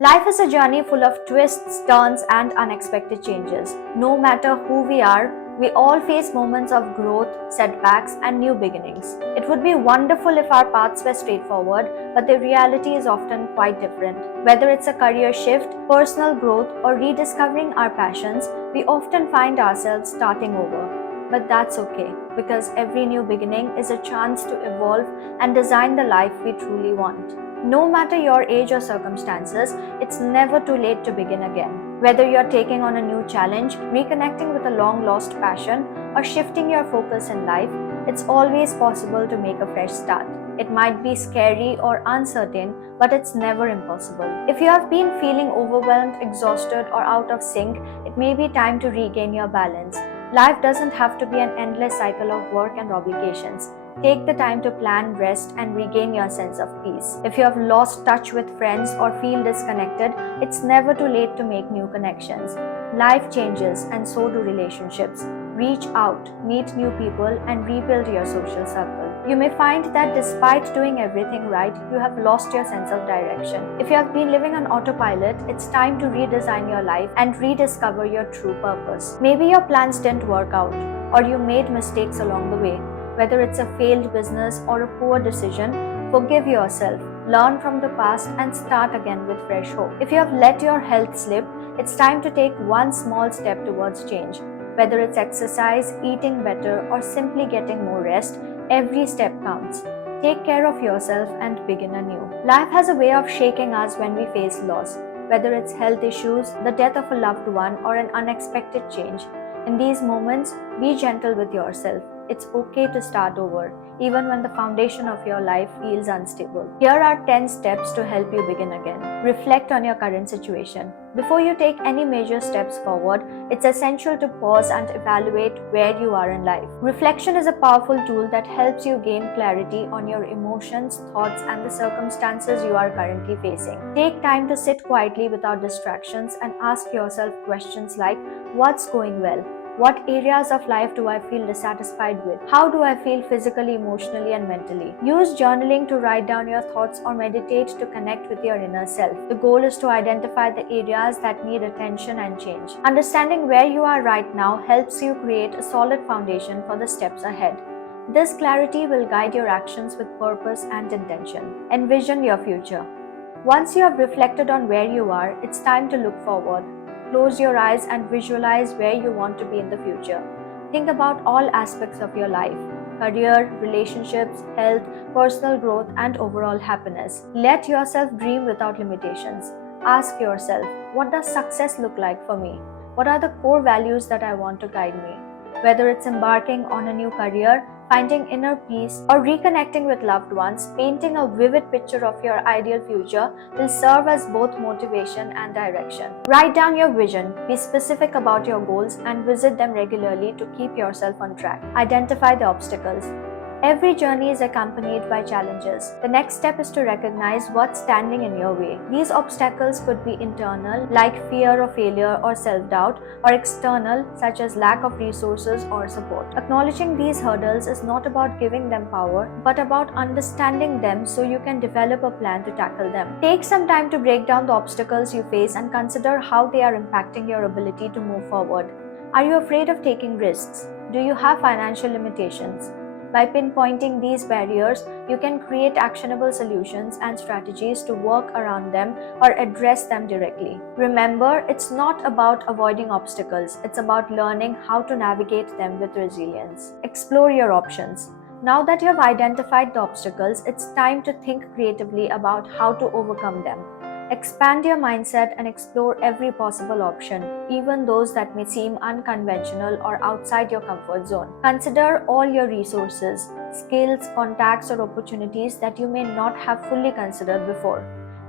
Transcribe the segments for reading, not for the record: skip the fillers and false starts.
Life is a journey full of twists, turns, and unexpected changes. No matter who we are, we all face moments of growth, setbacks, and new beginnings. It would be wonderful if our paths were straightforward, but the reality is often quite different. Whether it's a career shift, personal growth, or rediscovering our passions, we often find ourselves starting over. But that's okay, because every new beginning is a chance to evolve and design the life we truly want. No matter your age or circumstances, it's never too late to begin again. Whether you're taking on a new challenge, reconnecting with a long lost passion, or shifting your focus in life, it's always possible to make a fresh start. It might be scary or uncertain, but it's never impossible. If you have been feeling overwhelmed, exhausted, or out of sync, it may be time to regain your balance. Life doesn't have to be an endless cycle of work and obligations. Take the time to plan, rest, and regain your sense of peace. If you have lost touch with friends or feel disconnected, it's never too late to make new connections. Life changes, and so do relationships. Reach out, meet new people, and rebuild your social circle. You may find that despite doing everything right, you have lost your sense of direction. If you have been living on autopilot, it's time to redesign your life and rediscover your true purpose. Maybe your plans didn't work out, or you made mistakes along the way. Whether it's a failed business or a poor decision, forgive yourself, learn from the past, and start again with fresh hope. If you have let your health slip, it's time to take one small step towards change. Whether it's exercise, eating better, or simply getting more rest, every step counts. Take care of yourself and begin anew. Life has a way of shaking us when we face loss, whether it's health issues, the death of a loved one, or an unexpected change. In these moments, be gentle with yourself. It's okay to start over, even when the foundation of your life feels unstable. Here are 10 steps to help you begin again. Reflect on your current situation. Before you take any major steps forward, it's essential to pause and evaluate where you are in life. Reflection is a powerful tool that helps you gain clarity on your emotions, thoughts, and the circumstances you are currently facing. Take time to sit quietly without distractions and ask yourself questions like, what's going well? What areas of life do I feel dissatisfied with? How do I feel physically, emotionally, and mentally? Use journaling to write down your thoughts or meditate to connect with your inner self. The goal is to identify the areas that need attention and change. Understanding where you are right now helps you create a solid foundation for the steps ahead. This clarity will guide your actions with purpose and intention. Envision your future. Once you have reflected on where you are, it's time to look forward. Close your eyes and visualize where you want to be in the future. Think about all aspects of your life: career, relationships, health, personal growth, and overall happiness. Let yourself dream without limitations. Ask yourself, what does success look like for me? What are the core values that I want to guide me? Whether it's embarking on a new career, finding inner peace, or reconnecting with loved ones, painting a vivid picture of your ideal future will serve as both motivation and direction. Write down your vision, be specific about your goals, and visit them regularly to keep yourself on track. Identify the obstacles. Every journey is accompanied by challenges. The next step is to recognize what's standing in your way. These obstacles could be internal, like fear of failure or self-doubt, or external, such as lack of resources or support. Acknowledging these hurdles is not about giving them power, but about understanding them so you can develop a plan to tackle them. Take some time to break down the obstacles you face and consider how they are impacting your ability to move forward. Are you afraid of taking risks? Do you have financial limitations? By pinpointing these barriers, you can create actionable solutions and strategies to work around them or address them directly. Remember, it's not about avoiding obstacles, it's about learning how to navigate them with resilience. Explore your options. Now that you have identified the obstacles, it's time to think creatively about how to overcome them. Expand your mindset and explore every possible option, even those that may seem unconventional or outside your comfort zone. Consider all your resources, skills, contacts, or opportunities that you may not have fully considered before.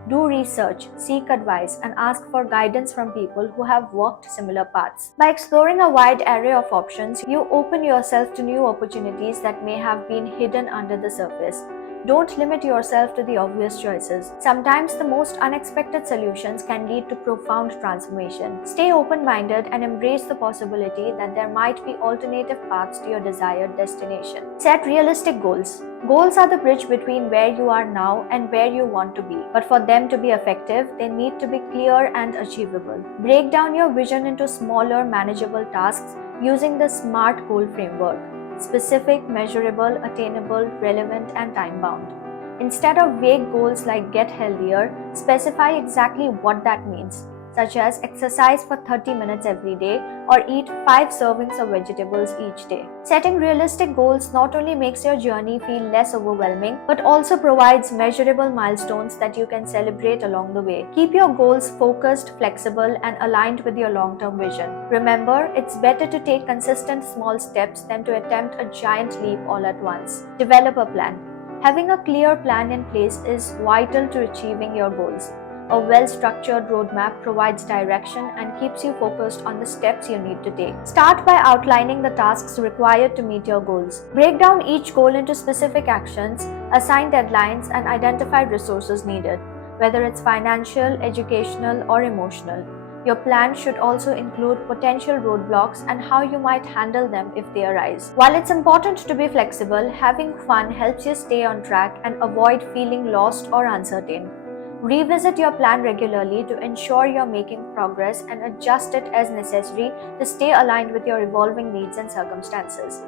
Do research, seek advice, and ask for guidance from people who have walked similar paths. By exploring a wide array of options, you open yourself to new opportunities that may have been hidden under the surface. Don't limit yourself to the obvious choices. Sometimes the most unexpected solutions can lead to profound transformation. Stay open-minded and embrace the possibility that there might be alternative paths to your desired destination. Set realistic goals. Goals are the bridge between where you are now and where you want to be. But for them to be effective, they need to be clear and achievable. Break down your vision into smaller, manageable tasks using the SMART goal framework: specific, measurable, attainable, relevant, and time-bound. Instead of vague goals like get healthier, specify exactly what that means, such as exercise for 30 minutes every day or eat 5 servings of vegetables each day. Setting realistic goals not only makes your journey feel less overwhelming, but also provides measurable milestones that you can celebrate along the way. Keep your goals focused, flexible, and aligned with your long-term vision. Remember, it's better to take consistent small steps than to attempt a giant leap all at once. Develop a plan. Having a clear plan in place is vital to achieving your goals. A well-structured roadmap provides direction and keeps you focused on the steps you need to take. Start by outlining the tasks required to meet your goals. Break down each goal into specific actions, assign deadlines, and identify resources needed, whether it's financial, educational, or emotional. Your plan should also include potential roadblocks and how you might handle them if they arise. While it's important to be flexible, having fun helps you stay on track and avoid feeling lost or uncertain. Revisit your plan regularly to ensure you're making progress and adjust it as necessary to stay aligned with your evolving needs and circumstances.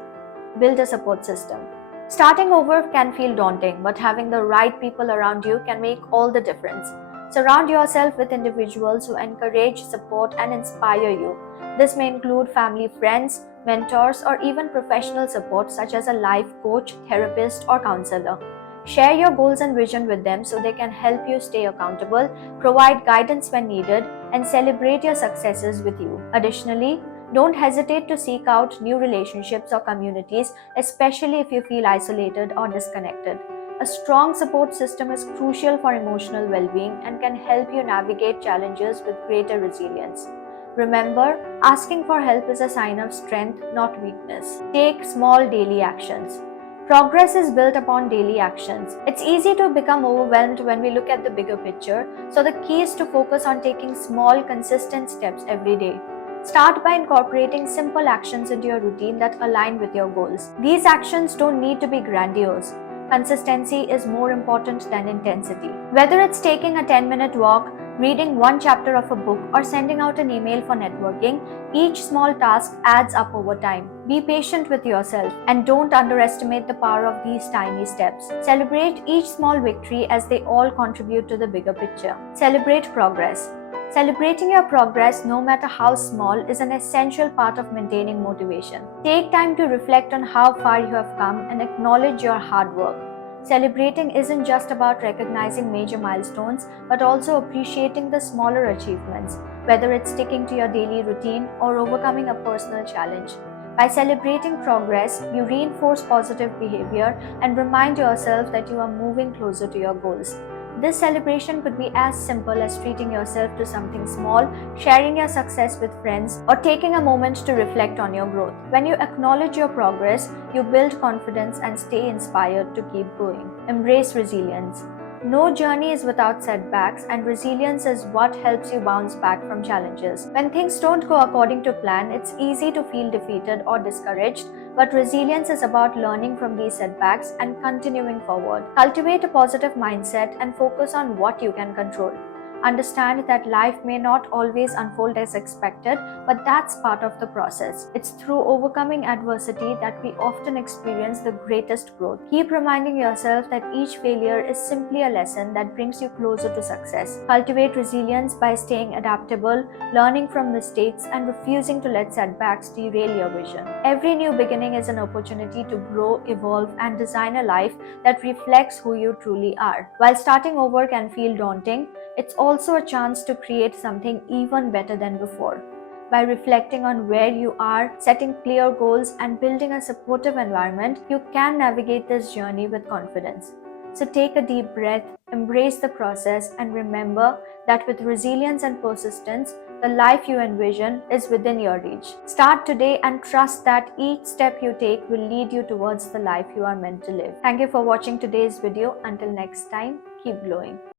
Build a support system. Starting over can feel daunting, but having the right people around you can make all the difference. Surround yourself with individuals who encourage, support, and inspire you. This may include family, friends, mentors, or even professional support such as a life coach, therapist, or counselor. Share your goals and vision with them so they can help you stay accountable, provide guidance when needed, and celebrate your successes with you. Additionally, don't hesitate to seek out new relationships or communities, especially if you feel isolated or disconnected. A strong support system is crucial for emotional well-being and can help you navigate challenges with greater resilience. Remember, asking for help is a sign of strength, not weakness. Take small daily actions. Progress is built upon daily actions. It's easy to become overwhelmed when we look at the bigger picture, so the key is to focus on taking small, consistent steps every day. Start by incorporating simple actions into your routine that align with your goals. These actions don't need to be grandiose. Consistency is more important than intensity. Whether it's taking a 10-minute walk, reading one chapter of a book, or sending out an email for networking, each small task adds up over time. Be patient with yourself and don't underestimate the power of these tiny steps. Celebrate each small victory as they all contribute to the bigger picture. Celebrate progress. Celebrating your progress, no matter how small, is an essential part of maintaining motivation. Take time to reflect on how far you have come and acknowledge your hard work. Celebrating isn't just about recognizing major milestones, but also appreciating the smaller achievements, whether it's sticking to your daily routine or overcoming a personal challenge. By celebrating progress, you reinforce positive behavior and remind yourself that you are moving closer to your goals. This celebration could be as simple as treating yourself to something small, sharing your success with friends, or taking a moment to reflect on your growth. When you acknowledge your progress, you build confidence and stay inspired to keep going. Embrace resilience. No journey is without setbacks, and resilience is what helps you bounce back from challenges. When things don't go according to plan, it's easy to feel defeated or discouraged, but resilience is about learning from these setbacks and continuing forward. Cultivate a positive mindset and focus on what you can control. Understand that life may not always unfold as expected, but that's part of the process. It's through overcoming adversity that we often experience the greatest growth. Keep reminding yourself that each failure is simply a lesson that brings you closer to success. Cultivate resilience by staying adaptable, learning from mistakes, and refusing to let setbacks derail your vision. Every new beginning is an opportunity to grow, evolve, and design a life that reflects who you truly are. While starting over can feel daunting, it's also a chance to create something even better than before. By reflecting on where you are, setting clear goals, and building a supportive environment, you can navigate this journey with confidence. So take a deep breath, embrace the process, and remember that with resilience and persistence, the life you envision is within your reach. Start today and trust that each step you take will lead you towards the life you are meant to live. Thank you for watching today's video. Until next time, keep glowing.